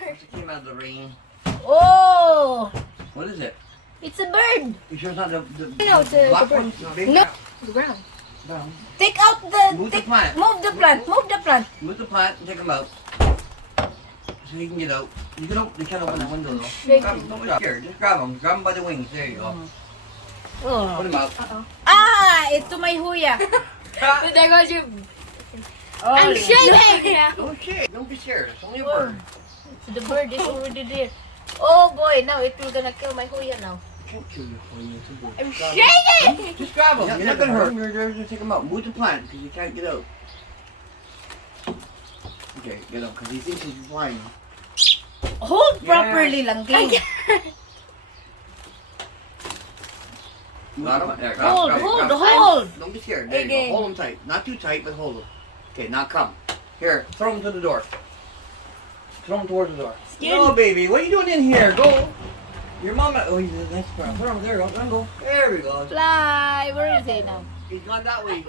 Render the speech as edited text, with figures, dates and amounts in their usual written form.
It came out of the rain. Oh! What is it? It's a bird. You sure it's not the No, it's a black bird. one? No, big No. crap. The ground. Brown. Take out the... Move the plant. Move the plant. Move the plant. Move the plant and take them out. So he can get out. You can't open the window though. Shake Grab 'em. Don't be here. Just grab them. Grab them by the wings. There you go. Put Oh. them out. Ah! Ito may huya. There goes your... Oh, I'm shaking! Don't shake. Don't be scared. It's only a Oh. bird. The bird is already there. Oh boy, now it will gonna kill my huya now. Can't kill you for you. It's a bird. I'm Grab 'em. shaking! Just grab them. You're not gonna hurt. You're just take them out. Move the plant because you can't get out. Okay, get up because he thinks he's flying. Hold Yeah. properly lang, King. Got 'em? There, Hold, grab 'em, hold, grab 'em. hold. Don't be scared. There you Okay. go. Hold them tight. Not too tight, but hold them. Okay, now come. Here, throw them to the door. Throw them towards the door. No, baby. What are you doing in here? Go. Your mama. Oh, he's a nice crowd. Throw him. There you go. Let him go. There we go. Fly. Where is he now? He's gone that way.